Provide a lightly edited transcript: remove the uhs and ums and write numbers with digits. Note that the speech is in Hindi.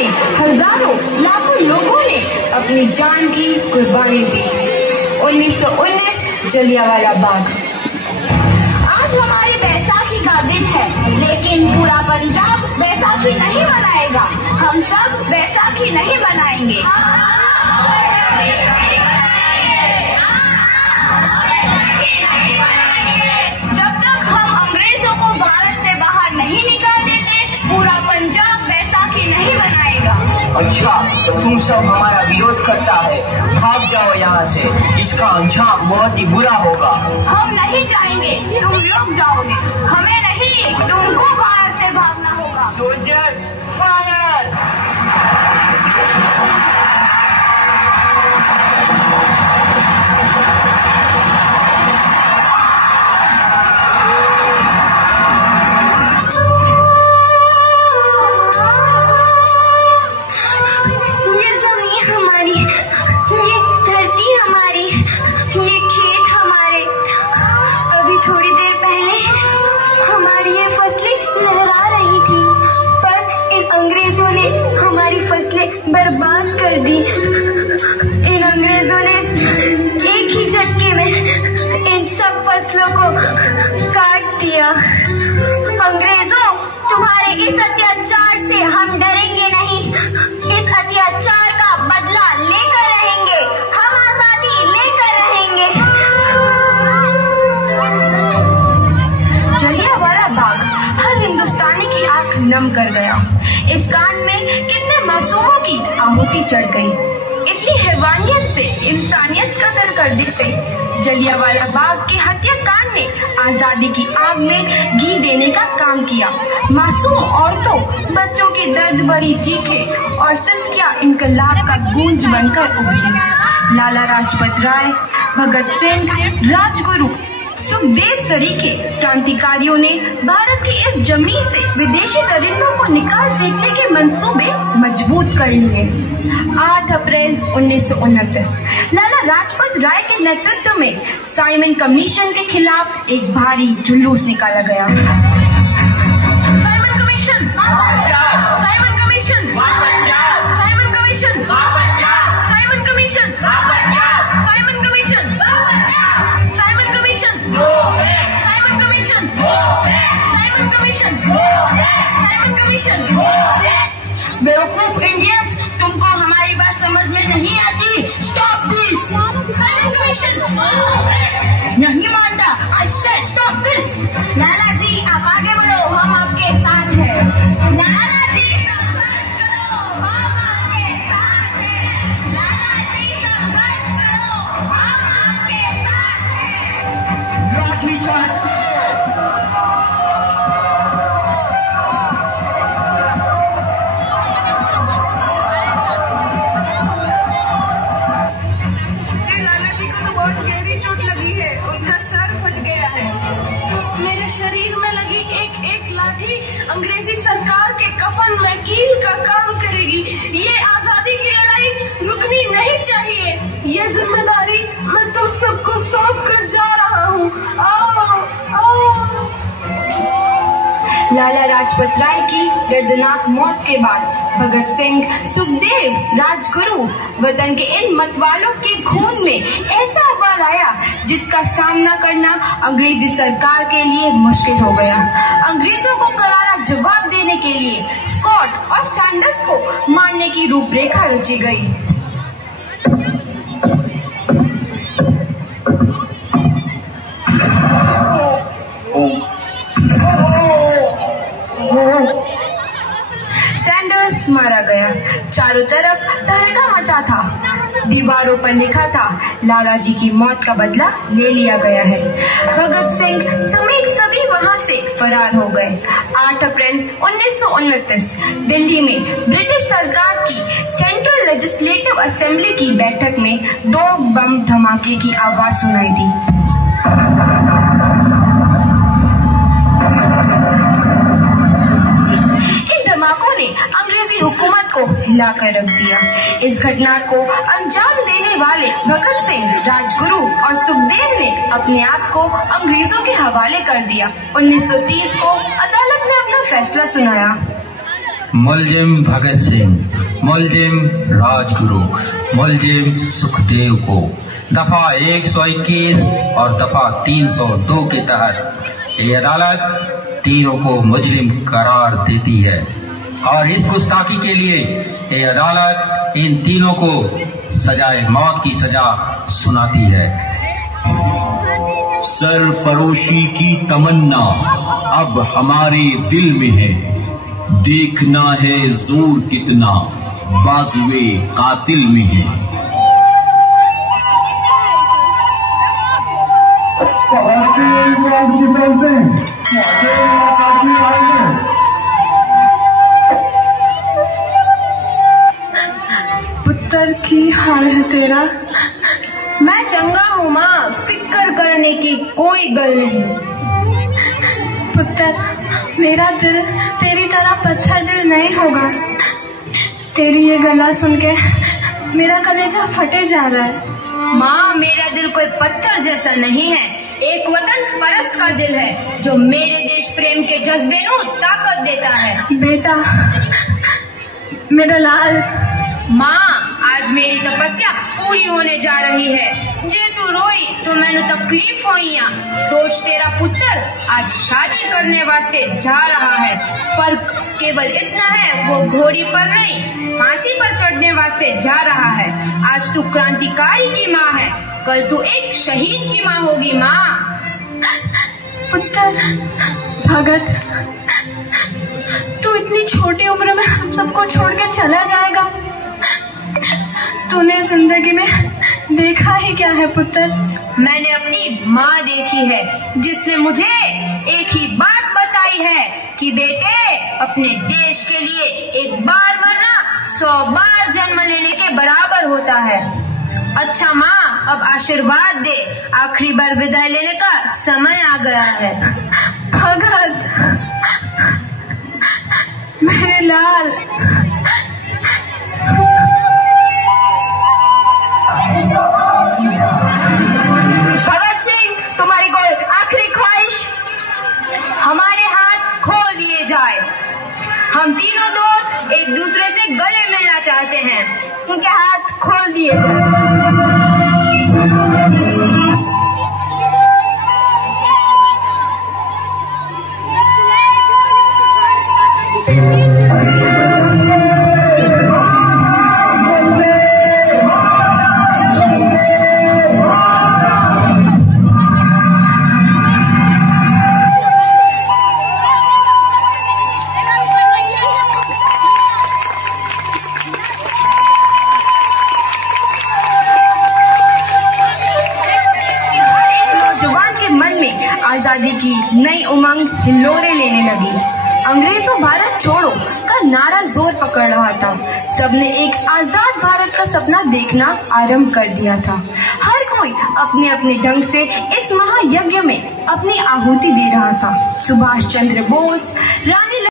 में हजारों लाखों लोगों ने अपनी जान की कुर्बानी दी। 1919 जलियांवाला बाग। आज हमारी बैसाखी का दिन है, लेकिन पूरा पंजाब बैसाखी नहीं मनाएगा। हम सब बैसाखी नहीं मनाएंगे। जब तक हम अंग्रेजों को भारत से बाहर नहीं निकाल देते, पूरा पंजाब बैसाखी नहीं मनाएगा। अच्छा, तो तुम सब हमारा विरोध करता है, भाग जाओ यहाँ से। इसका अंजाम बहुत ही बुरा होगा। हम नहीं जाएंगे, तुम लोग जाओगे। हमें नहीं, तुमको भारत से भागना होगा। Soldiers fire! बर्बाद कर दी। इन अंग्रेजों ने एक ही झटके में इन सब फसलों को काट दिया। अंग्रेजों, तुम्हारे इस अत्याचार से हम डरेंगे नहीं। इस अत्याचार का बदला लेकर रहेंगे। हम आजादी लेकर रहेंगे। जलियांवाला बाग हर हिंदुस्तानी की आंख नम कर गया। इस कांड में कितने मासूमों की आहुति चढ़ गई। इतनी हैवानियत से इंसानियत कत्ल कर दी गई। जलियांवाला बाग के हत्याकांड ने आजादी की आग में घी देने का काम किया। मासूम औरतों, बच्चों की दर्द भरी चीखें और सिसकियां इनकलाब का गूंज बनकर उभरी। लाला लाजपत राय, भगत सिंह, राजगुरु, सुखदेव सरीखे क्रांतिकारियों ने भारत की इस जमीन से विदेशी दरिंदों को निकाल फेंकने के मंसूबे मजबूत कर लिए। 8 अप्रैल 1929 लाला लाजपत राय के नेतृत्व में साइमन कमीशन के खिलाफ एक भारी जुलूस निकाला गया। Simon commission, Simon commission, Simon commission, Simon commission, Simon commission, Simon commission, Simon commission, Simon commission, Simon commission. बेवकूफ इंडियंस, तुमको हमारी बात समझ में नहीं आती। Stop this. Simon commission. नहीं मानता। आई से स्टॉप दिस। लाला जी, आप आगे बढ़ो, हम आपके साथ हैं। लाला जी, संघर्ष करो, हम आपके साथ हैं। लाला जी, संघर्ष करो, हम आपके साथ हैं। लाठी चार्ज करो। लाला जी को तो बहुत गहरी चोट लगी है, उनका सर फट गया है। मेरे शरीर में लगी एक एक लाठी अंग्रेजी सरकार के कफन में कील का काम करेगी। ये आजादी की लड़ाई रुकनी नहीं चाहिए। ये जिम्मेदारी मैं तुम सबको सौंप कर जा रहा हूँ। आओ, आओ। लाला लाजपत राय की दर्दनाक मौत के बाद भगत सिंह, सुखदेव, राजगुरु वतन के इन मतवालों के खून में ऐसा उबाल आया जिसका सामना करना अंग्रेजी सरकार के लिए मुश्किल हो गया। अंग्रेजों को करारा जवाब देने के लिए स्कॉट और सैंडर्स को मारने की रूपरेखा रची गई। सैंडर्स मारा गया। चारों तरफ तहलका मचा था। दीवारों पर लिखा था, लाला जी की मौत का बदला ले लिया गया है। भगत सिंह समेत सभी वहां से फरार हो गए। 8 अप्रैल 1929 दिल्ली में ब्रिटिश सरकार की सेंट्रल लेजिस्लेटिव असेंबली की बैठक में 2 बम धमाके की आवाज सुनाई दी। धमाकों ने अंग्रेजी हुकूमत को हिलाकर रख दिया। इस घटना को अंजाम देने वाले भगत सिंह, राजगुरु और सुखदेव ने अपने आप को अंग्रेजों के हवाले कर दिया। 1930 को अदालत ने अपना फैसला सुनाया। मुलजिम भगत सिंह, मुलजिम राजगुरु, मुलजिम सुखदेव को दफा 121 और दफा 302 के तहत ये अदालत तीनों को मुजरिम करार देती है और इस गुस्ताखी के लिए ये अदालत इन तीनों को सजाए मौत की सजा सुनाती है। सरफरोशी की तमन्ना अब हमारे दिल में है, देखना है जोर कितना बाजुए कातिल में है। पुत्र की हाल है तेरा? मैं चंगा हूँ माँ, फिक्र करने की कोई गल नहीं। पुत्र, मेरा दिल तेरी तरह पत्थर दिल नहीं होगा। तेरी ये गला सुन के मेरा कलेजा फटे जा रहा है। माँ, मेरा दिल कोई पत्थर जैसा नहीं है, एक वतन परस्त का दिल है जो मेरे देश प्रेम के जज्बे को ताकत देता है। बेटा, मेरा लाल। माँ, आज मेरी तपस्या पूरी होने जा रही है। जे तू रोई तो मैंने तकलीफ होई। सोच, तेरा पुत्र आज शादी करने वास्ते जा रहा है। फर्क केवल इतना है, वो घोड़ी पर नहीं फांसी पर चढ़ने वास्ते जा रहा है। आज तू क्रांतिकारी की माँ है, कल तू एक शहीद की माँ होगी। माँ, पुत्र भगत, तू इतनी छोटी उम्र में हम सबको छोड़ के चला जाएगा? तूने जिंदगी में देखा ही क्या है पुत्र? मैंने अपनी माँ देखी है, जिसने मुझे एक ही बात बताई है कि बेटे, अपने देश के लिए एक बार मरना 100 बार जन्म लेने के बराबर होता है। अच्छा माँ, अब आशीर्वाद दे, आखिरी बार विदाई लेने का समय आ गया है। भगत, मेरे लाल। भगत सिंह, तुम्हारी कोई आखिरी ख्वाहिश? हमारे हाथ खोल दिए जाए। हम तीनों दोस्त एक दूसरे से गले मिलना चाहते हैं, उनके हाथ खोल दिए जाए। आजादी की नई उमंग हिलोरे लेने लगी। अंग्रेजों भारत छोड़ो का नारा जोर पकड़ रहा था। सबने एक आजाद भारत का सपना देखना आरंभ कर दिया था। हर कोई अपने अपने ढंग से इस महायज्ञ में अपनी आहुति दे रहा था। सुभाष चंद्र बोस, रानी